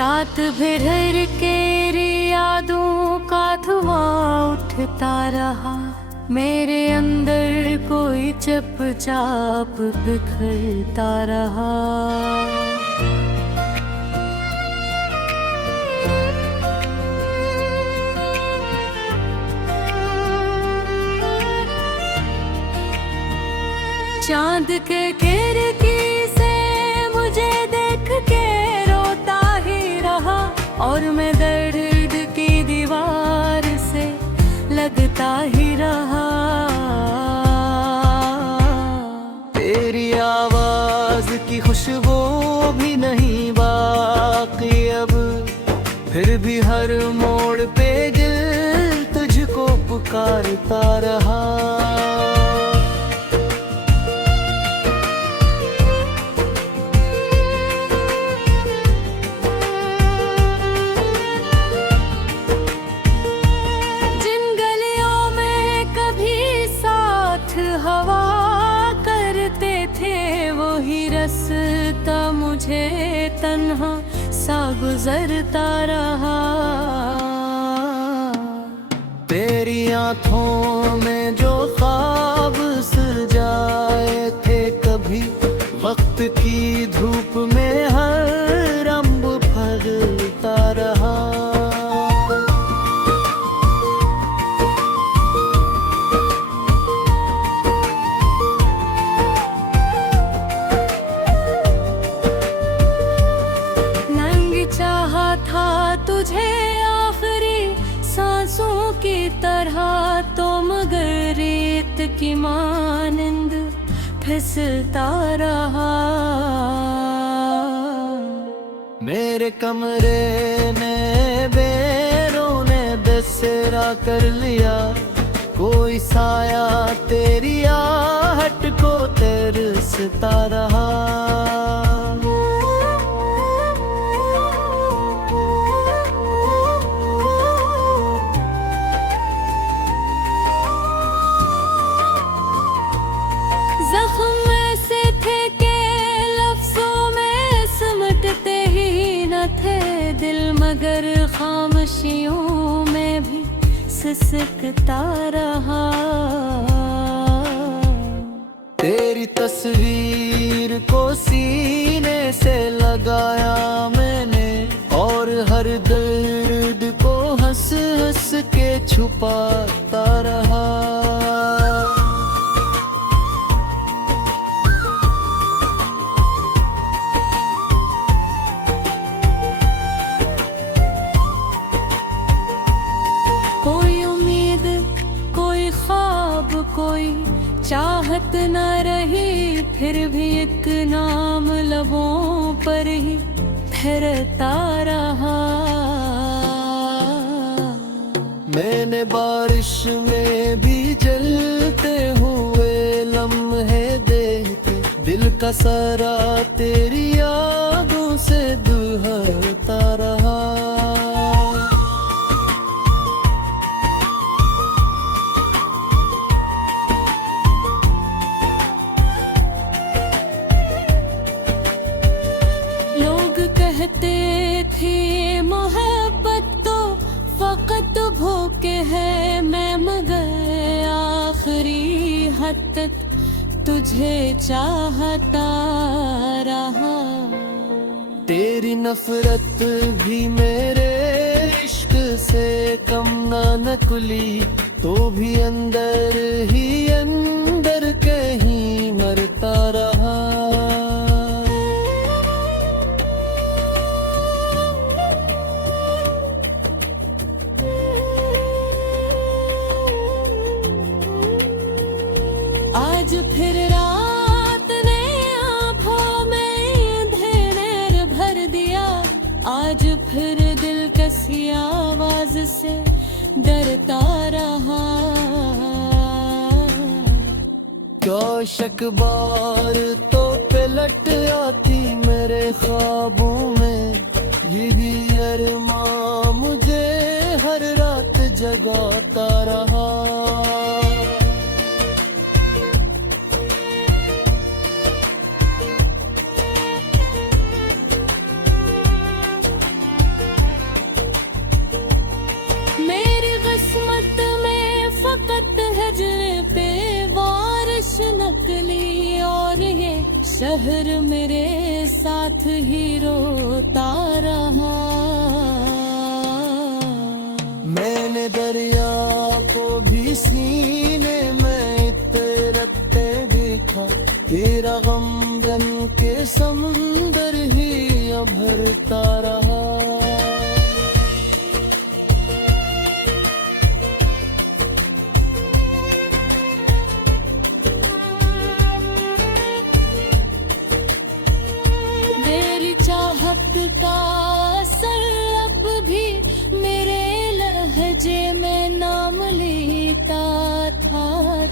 रात भर के यादों का धुआं उठता रहा। मेरे अंदर कोई चुपचाप बिखरता रहा। चांद के खिड़की से मुझे देख के रोता ही रहा, और मैं दर्द की दीवार से लगता ही रहा। तेरी आवाज की खुशबू भी नहीं बाकी अब, फिर भी हर मोड़ पे दिल तुझको पुकारता रहा। रास्ता मुझे तन्हा सा गुजरता रहा। तेरी आँखों में जो ख्वाब सजाए थे कभी, वक्त की धूप में हर रंग फैलता रहा। चाहा था तुझे आखिरी सांसों की तरह, तो मगर रेत की मानंद फिसलता रहा। मेरे कमरे ने बेरों ने दसेरा कर लिया, कोई साया तेरी आहट को तरसता रहा। जख्म ऐसे थे कि लफ्जों में सिमटते ही न थे दिल, मगर खामोशियों में भी सिसकता रहा। तेरी तस्वीर को सीने से लगाया मैंने, और हर दर्द को हंस हंस के छुपाता रहा। कोई चाहत न रही, फिर भी एक नाम लबों पर ही ठहरता रहा। मैंने बारिश में भी जलते हुए लम्हे देखे, दिल का सारा तेरी यादों से दुहरता रहा। कहते थे मोहब्बत तो फकत भूखे है, मैं मगर आखिरी हद तक तुझे चाहता रहा। तेरी नफरत भी मेरे इश्क से कम ना नकुली, तो भी अंदर ही अंदर कहीं मरता रहा। आज फिर रात ने आँखों में अंधेर भर दिया, आज फिर दिल कसी आवाज से डरता रहा। क्या शक बार तो पलट आती मेरे ख्वाबों में, यही अरमां मुझे हर रात जगाता रहा। सजने पे बारिश नकली, और ये शहर मेरे साथ ही रोता रहा। मैंने दरिया को भी सीने में इतरते देखा, तेरा गम बन के समुंदर ही भरता रहा। मेरी चाहत का असर अब भी मेरे लहजे में नाम लेता था,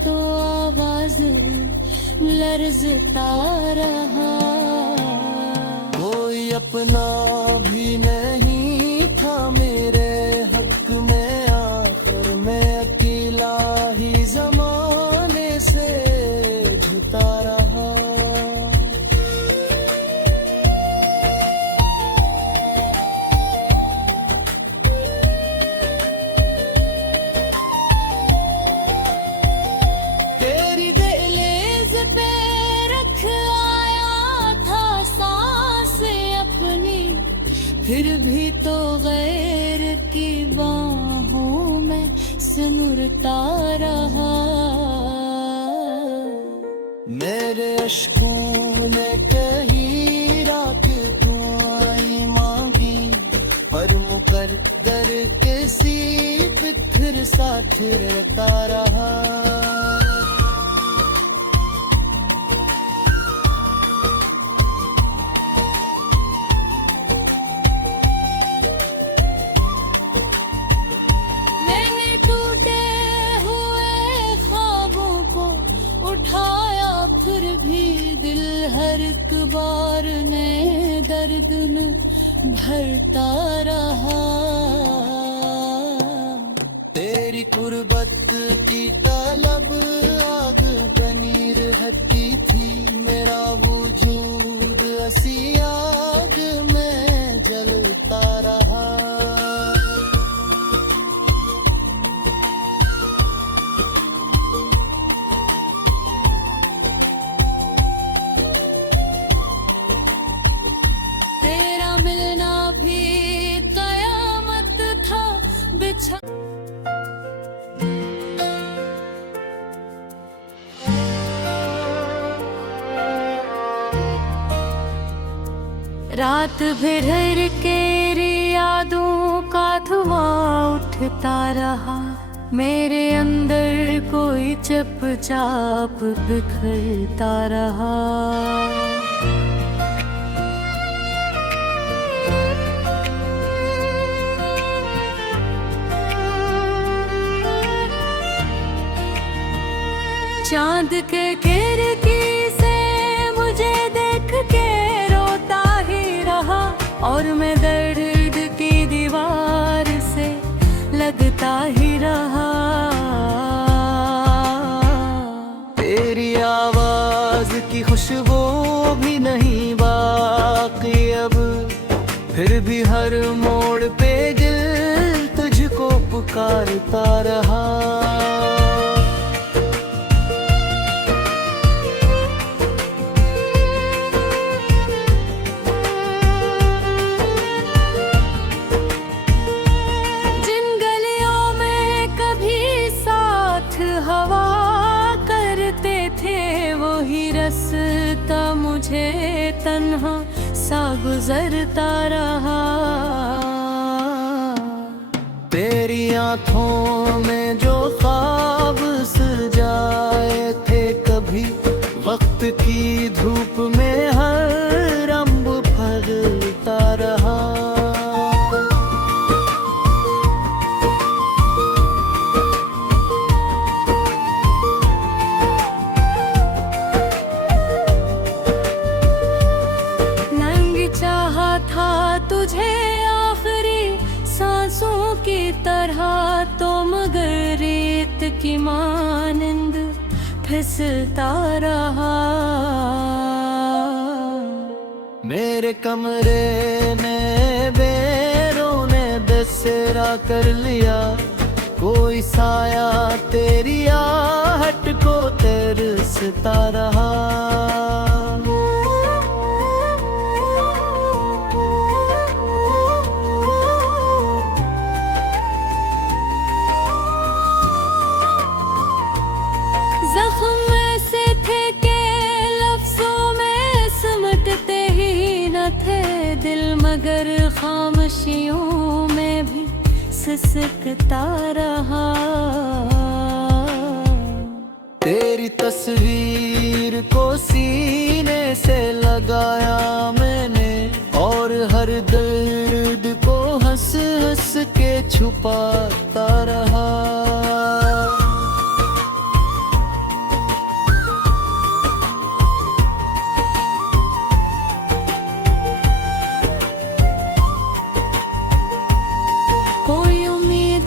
तो आवाज लर्जता रहा। कोई अपना भी नहीं था मेरे हक में, आखिर मैं अकेला ही जमाने से झुता रहा। तेरी दहलीज पे रख आया था सांसें अपनी, फिर भी तो गैर की बाहों में सिमरता रहा। मेरे अश्कों ने कही रात दुआएं मांगी, पर मुकद्दर के सीप फिर साथ रहता रहा। मैंने टूटे हुए ख्वाबों को उठाया, फिर भी दिल हर एक बार नए दर्द में भरता रहा। तेरी कुर्बत की तलब आग बनी रहती थी, मेरा वजूद हसी आग में जलता रहा। तेरा मिलना भी कयामत था बिछा। रात भर के यादों का धुआं उठता रहा, मेरे अंदर कोई चुपचाप बिखरता रहा। चांद के खिड़की से मुझे देख के रोता ही रहा, और मैं दर्द की दीवार से लगता ही रहा। तेरी आवाज की खुशबू भी नहीं बाकी अब, फिर भी हर मोड़ पे दिल तुझको पुकारता रहा। रास्ता मुझे तन्हा सा गुजरता रहा। तेरी आंखों में जो ख्वाब सजाए थे कभी, वक्त की धूप में हर रंग फैलता रहा। तुझे आखिरी सांसों की तरह तो मगर रेत की मानंद फिसलता रहा। मेरे कमरे ने बेरों ने दसेरा कर लिया, कोई साया तेरी आहट को तरसता रहा। जख्म ऐसे थे कि लफ्जों में सिमटते ही न थे दिल, मगर खामोशियों में भी सिसकता रहा। तेरी तस्वीर को सीने से लगाया मैंने, और हर दर्द को हंस हंस के छुपाता रहा। कोई उम्मीद,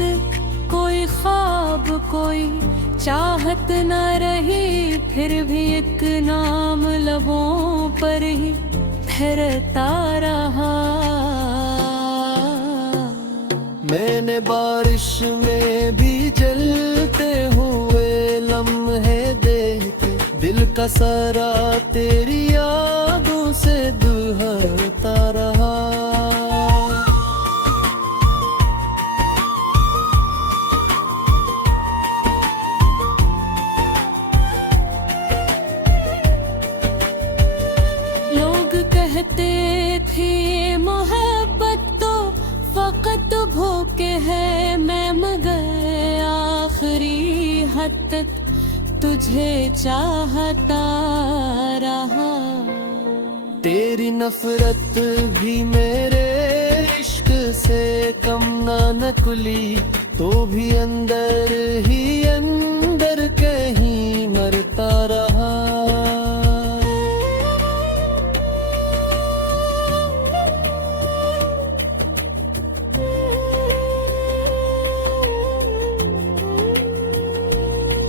कोई ख्वाब, कोई चाहत न रही, फिर भी एक नाम लबों पर ही ठहरता रहा। मैंने बारिश में भी जलते हुए लम्हे देखे, दिल का सारा तेरी यादों से दुहरता रहा। कहते थे मोहब्बत तो फकत भूखे है, मैं मगर आखिरी हद तक तुझे चाहता रहा। तेरी नफरत भी मेरे इश्क से कम ना नकुली, तो भी अंदर ही अंदर कहीं मरता रहा।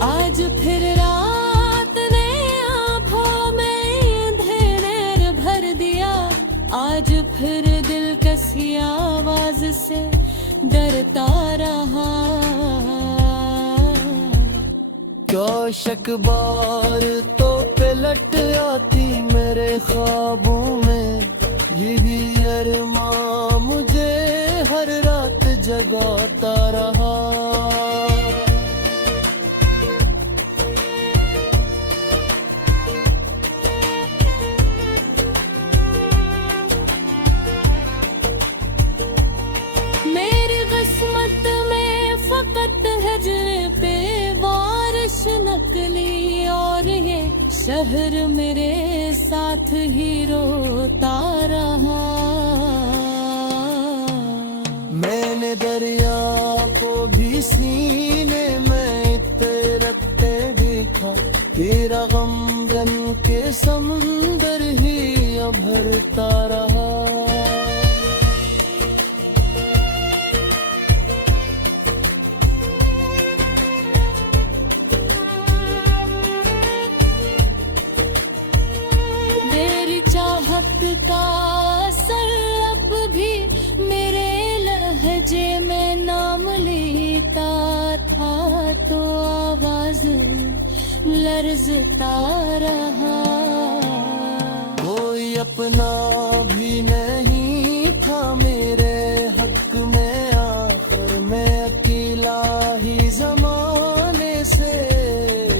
आज फिर रात ने आँखों में अंधेर भर दिया, आज फिर दिल कसी आवाज से डरता रहा। क्या शक बार तो पलट आती मेरे ख्वाबों में, यही अरमां मुझे हर रात जगाता रहा। किस्मत में फकत है जिन पे वारिश नकली, और ये शहर मेरे साथ ही रोता रहा। मैंने दरिया को भी सीने में रखते देखा, तेरा गम गम के समुंदर ही भरता रहा। का असर अब भी मेरे लहजे में नाम लेता था, तो आवाज लर्जता रहा। कोई अपना भी नहीं था मेरे हक में, आखिर मैं अकेला ही जमाने से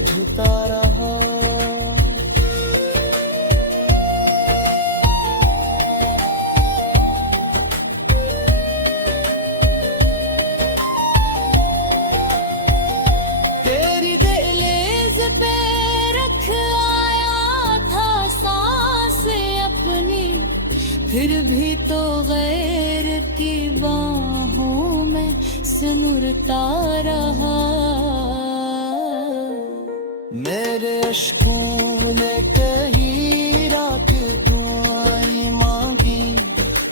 झुता रहा। फिर भी तो गैर की बाहों में सिमरता रहा। मेरे अश्कों ने कहीं रात दुआएं मांगी,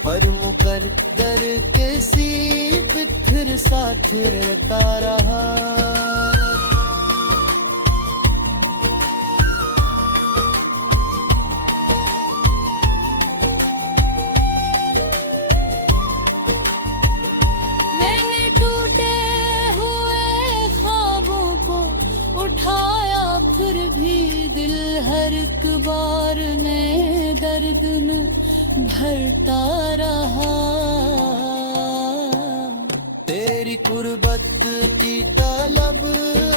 पर मुकद्दर के सीख फिर साथ रहता रहा। मैंने टूटे हुए बार नए दर्द में भरता रहा। तेरी कुर्बत की तलब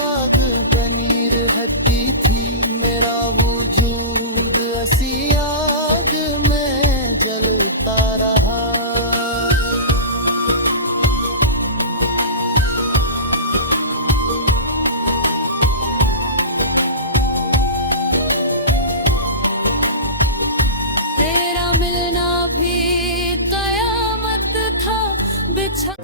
आग बनी रहती थी, मेरा वजूद ऐसी आग में जलता रहा। तेरा मिलना भी कयामत था बिछा।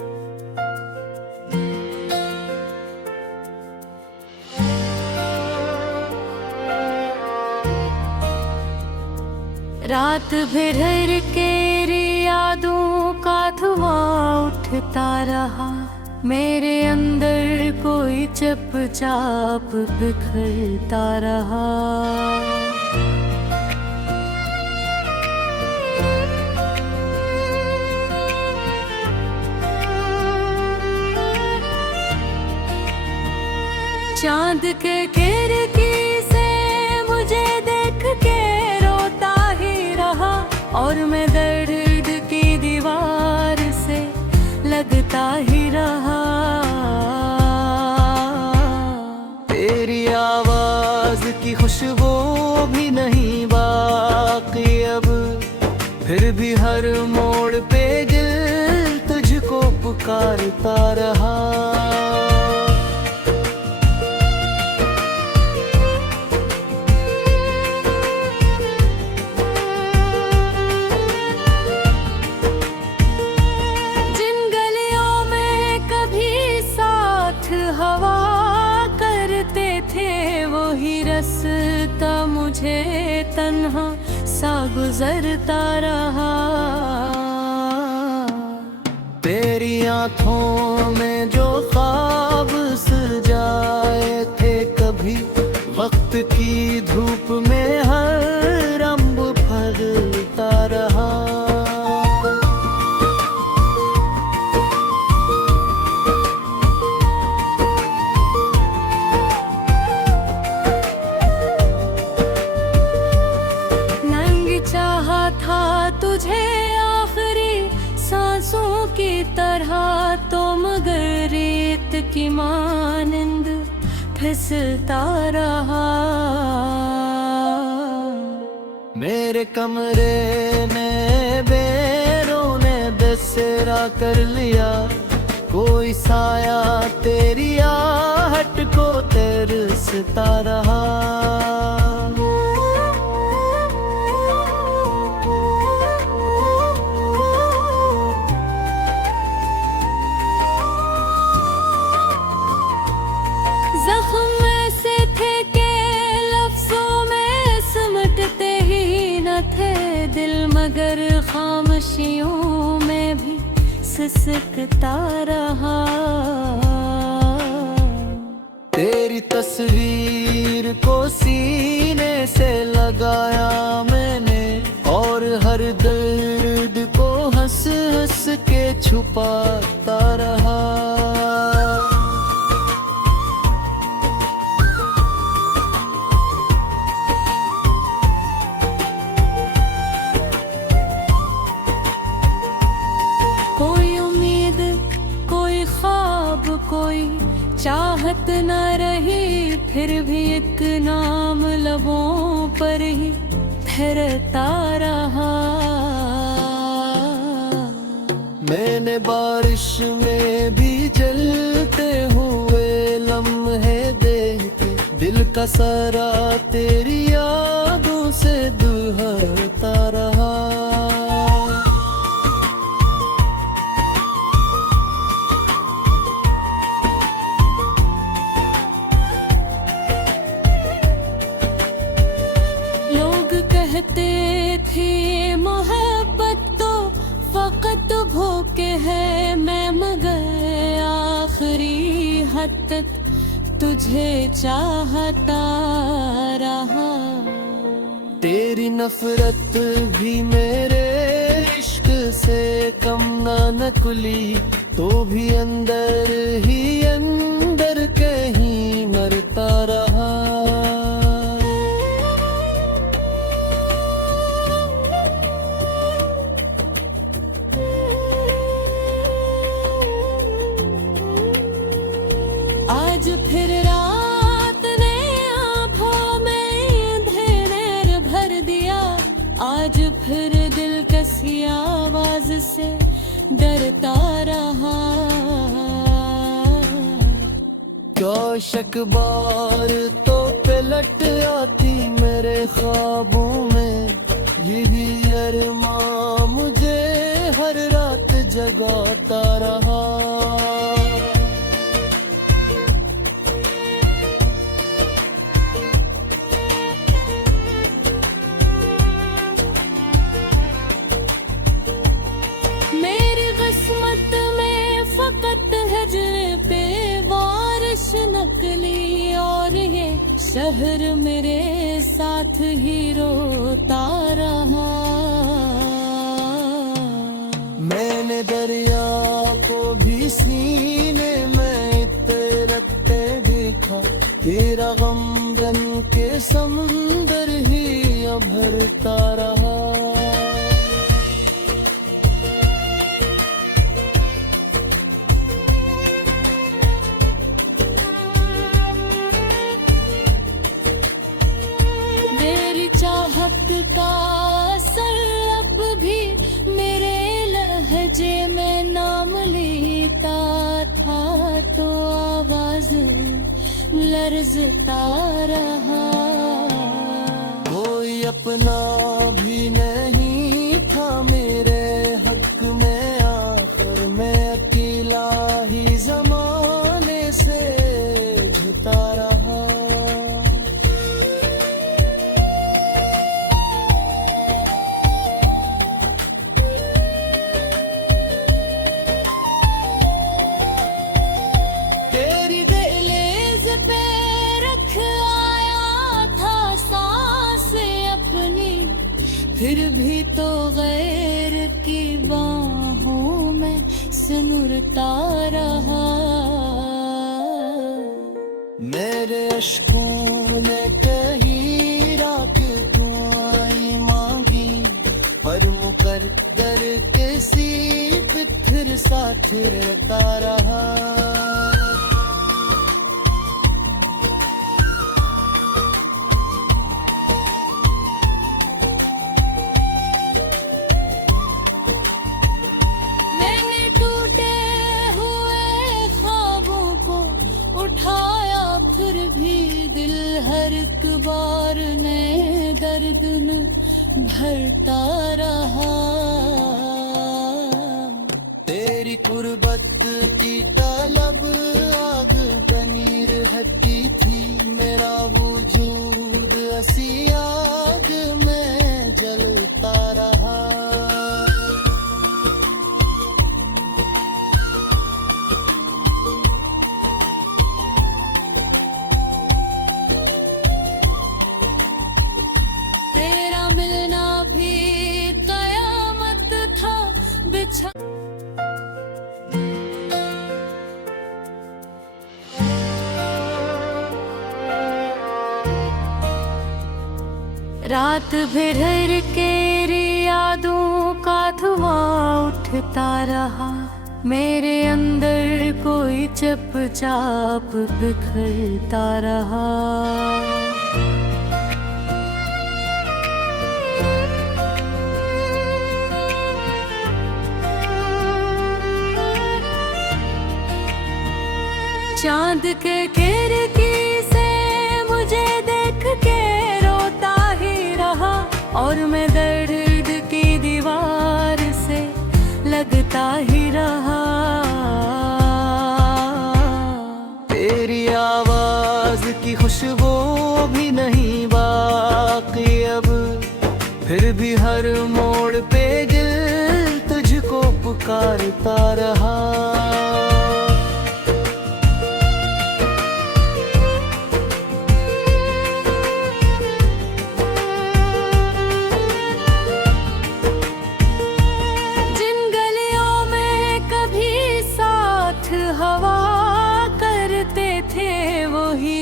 रात भर के यादों का धुआं उठता रहा, मेरे अंदर कोई चुपचाप बिखरता रहा। चांद के खिड़की से मुझे देख के रोता ही रहा, और मैं दर्द की दीवार से लगता ही रहा। तेरी आवाज की खुशबू भी नहीं बाकी अब, फिर भी हर मोड़ पे दिल तुझको पुकारता रहा। रास्ता मुझे तन्हा सा गुजरता रहा। तेरी आंखों में जो ख्वाब सजाए थे कभी, वक्त की धूप में हर रंग फलता रहा। तुझे आखिरी सांसों की तरह, तो मगर रेत की मानंद फिसलता रहा। मेरे कमरे ने बेरों ने बसेरा कर लिया, कोई साया तेरी आहट को तरसता रहा। जख्म ऐसे थे कि लफ्जों में सिमटते ही न थे दिल, मगर खामोशियों में भी सिसकता रहा। तेरी तस्वीर को सीने से लगाया मैंने, और हर दर्द को हंस हंस के छुपाता रहा। कोई चाहत न रही, फिर भी एक नाम लबों पर ही ठहरता रहा। मैंने बारिश में भी जलते हुए लम्हे देखे, दिल का सारा तेरी यादों से दुहरता रहा। कहते थे मोहब्बत तो फकत भूखे है, मैं मगर आखिरी हद तक तुझे चाहता रहा। तेरी नफरत भी मेरे इश्क से कम ना नकुली, तो भी अंदर ही अंदर कहीं मरता रहा। फिर दिल कसी आवाज से डरता रहा। शक बार तो पलट आती मेरे ख्वाबों में, यही अरमां मुझे हर रात जगाता रहा। मेरी किस्मत में फकत है दिल पे वारिश नकली, और ये शहर मेरे साथ ही रोता रहा। मैंने दरिया को भी सीने में इतरते देखा, तेरा गम बन के समुंदर ही भरता रहा। चाहत का असर अब भी मेरे लहजे में नाम लेता था, तो आवाज लर्जता रहा। कोई अपना भी नहीं था मेरे हक में, आखिर मैं अकेला ही जमाने से झुता रहा। फिर भी तो गैर की बाहों में सिमरता रहा। मेरे अश्कों ने कही रात दुआएं मांगी, पर मुकद्दर के सीप फिर साथ रहता रहा। फिर भी दिल हर एक बार नए दर्द में भरता रहा। तेरी कुर्बत की तलब आग बनी रहती थी, मेरा वजूद असी आग में जलता रहा। मिलना भी कयामत था बिछा। रात भर के यादों का धुआं उठता रहा, मेरे अंदर कोई चुपचाप बिखरता रहा। चांद के खिड़की से मुझे देख के रोता ही रहा, और मैं दर्द की दीवार से लगता ही रहा। तेरी आवाज की खुशबू भी नहीं बाकी अब, फिर भी हर मोड़ पे दिल तुझको पुकारता रहा।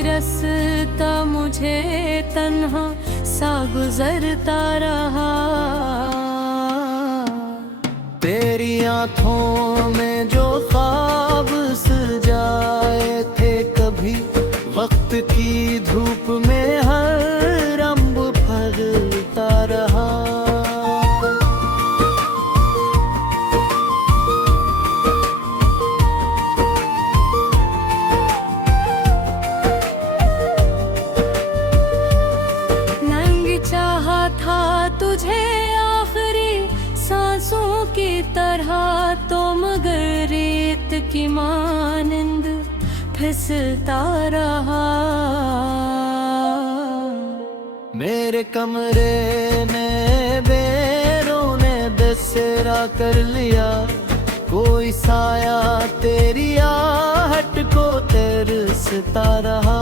रास्ता मुझे तन्हा सा गुजरता रहा। तेरी आंखों में जो ख्वाब सजाए थे कभी, वक्त की धूप में हर रंग फलता रहा। की मानंद फिसलता रहा। मेरे कमरे ने बेरों ने बसेरा कर लिया, कोई साया तेरी आहट को तरसता रहा।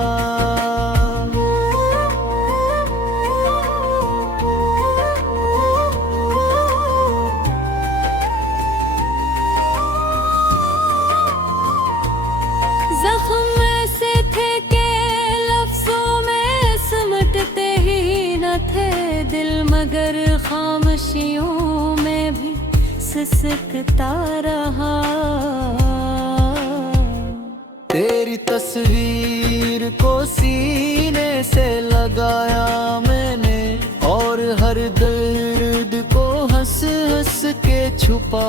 जख्म ऐसे थे कि लफ्जों में सिमटते ही न थे दिल, मगर खामोशियों में भी सिसकता रहा। तेरी तस्वीर को सीने से लगाया मैंने, और हर दर्द को हंस हंस के छुपा